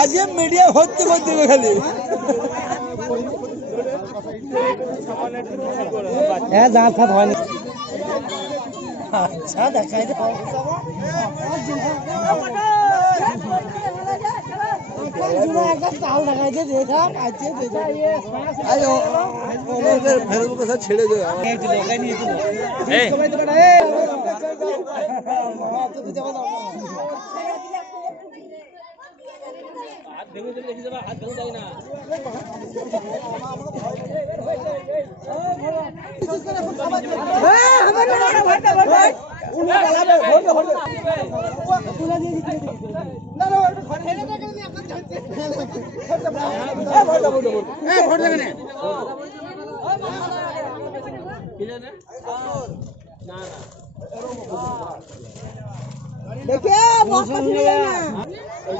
आज मीडिया होते खाली अच्छा देखाई ছেড়ে দেবে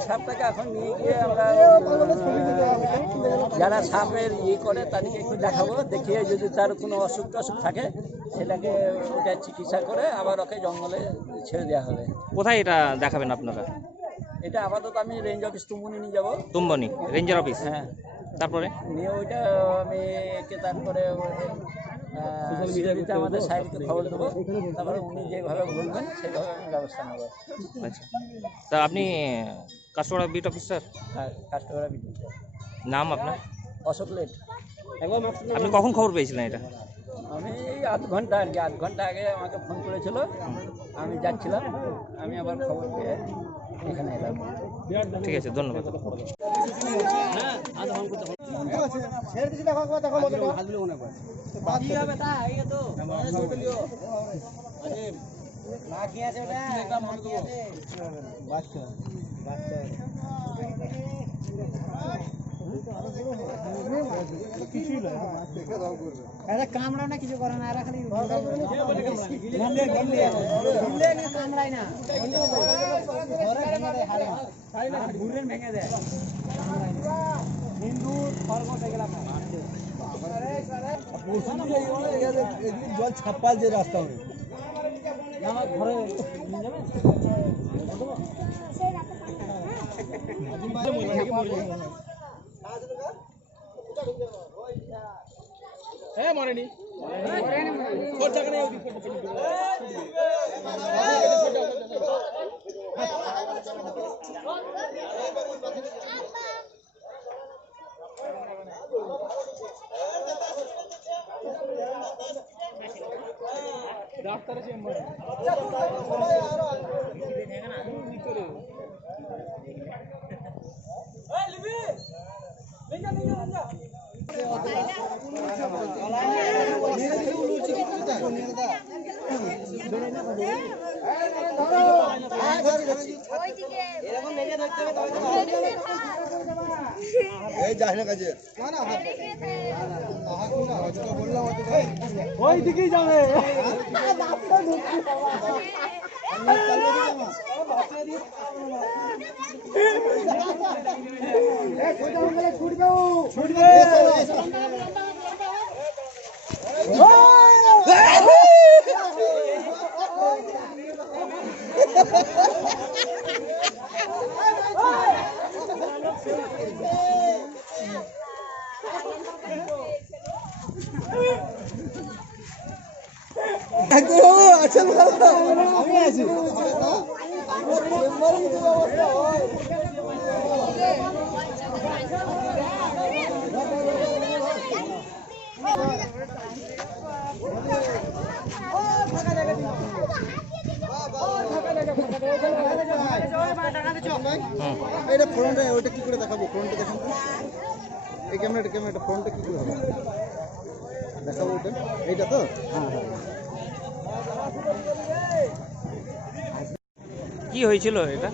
সাপটাকে এখন নিয়ে গিয়ে আমরা যারা সাপের করে তাদেরকে একটু দেখাবো, দেখিয়ে যদি তার কোনো অসুখ টসুখ থাকে সেটাকে ওটা চিকিৎসা করে আবার ওকে জঙ্গলে ছেড়ে দেওয়া হবে। কোথায় এটা দেখাবেন আপনারা? এটা আপাতত আমি রেঞ্জ অফিস তুম্বনি নিয়ে যাবো। তুম্বনি রেঞ্জার অফিস? হ্যাঁ। তারপরে নিয়ে ওইটা আমি তারপরে আমাদের সাহেবকে খবর দেবো, তারপরে উনি যেভাবে বলবেন সেইভাবে আমি ব্যবস্থা নেব। আচ্ছা, তা আপনি কাস্টমার বিট অফিসার? হ্যাঁ, কাস্টমার বিট অফিসার। নাম আপনার? অশোক লেট। আপনি কখন খবর পেয়েছিলেন এটা? আমি এই আধ ঘন্টা আগে আমাকে ফোন করেছিল, আমি যাচ্ছিলাম, আমি আবার খবর পেয়ে এখানে এলাম। ঠিক আছে, ধন্যবাদ। কামড়া না কিছু করে না, খালি কামড়ায় না, ভেঙে দেয়। হিন্দু জল ছাপ্পাল যে রাস্তা ঘরে মরেনি ডাক্তার চেম্বার ওই দিকেই যাবে। ছুটবে আমি আছি। এটা ফ্রন্টে, ওইটা কি করে দেখাবো? ফ্রন্টে দেখান তো, এই ক্যামেরাটা ফ্রন্টে কি করে হবে দেখাবো? ওটা এইটা তো। হ্যাঁ হ্যাঁ। কি হয়েছিল এটা?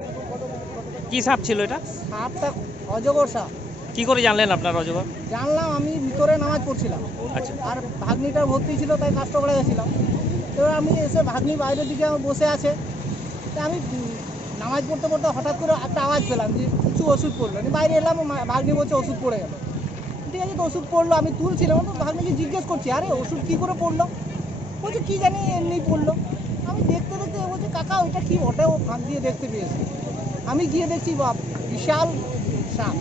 কি সাপ ছিল এটা? সাপটা অজগর সাপ। কি করে জানলেন আপনার অজগর? জানলাম আমি ভিতরে নামাজ পড়ছিলাম। আচ্ছা। আর ভাগ্নিটা ভর্তি ছিল, তাই কাজটা করে গেছিলাম। এবার আমি এসে ভাগ্নি বাইরের দিকে বসে আছে, তা আমি নামাজ পড়তে পড়তে হঠাৎ করে একটা আওয়াজ পেলাম যে কিছু ওষুধ পড়লো। আমি বাইরে এলাম, ভাগ্নি বলছে ওষুধ পড়ে গেল। ঠিক আছে, তো ওষুধ পড়লো, আমি তুলছিলাম, তো ভাগ্নিকে জিজ্ঞেস করছি আরে ওষুধ কী করে পড়লো? বলছে কী জানি এমনি পড়লো। আমি দেখতে দেখতে বলছি কাকা ওইটা কী, ওটা ও ফাঁক দিয়ে দেখতে পেয়েছি। আমি গিয়ে দেখছি বাপ বিশাল সাপ।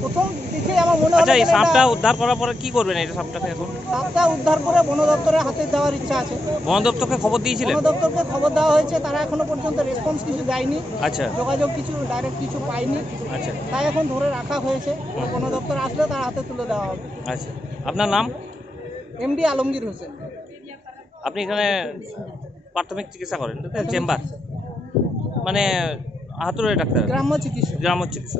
প্রথম দেখে আমার মনে হলো আচ্ছা, এই যেন সাপটা এটা- উদ্ধার করার পরে কি করবেন এই সাপটাকে এখন? সাপটা উদ্ধার করে বন দপ্তরের হাতে দেওয়ার ইচ্ছা আছে। বন দপ্তরকে খবর দিয়েছিলেন? বন দপ্তরকে খবর দেওয়া হয়েছে, তারা এখনো পর্যন্ত রেসপন্স কিছু দেয়নি, আচ্ছা যোগাযোগ কিছু ডাইরেক্ট কিছু পাইনি, আচ্ছা তাই এখন ধরে রাখা হয়েছে। বন দপ্তর আসলে তার হাতে তুলে দেওয়া হবে। আচ্ছা, আপনার নাম? এমডি আলমগীর হোসেন। আপনি এখানে প্রাথমিক চিকিৎসা করেন, চেম্বার মানে হাতুড়ে ডাক্তার, গ্রাম্য চিকিৎসক। গ্রাম্য চিকিৎসা।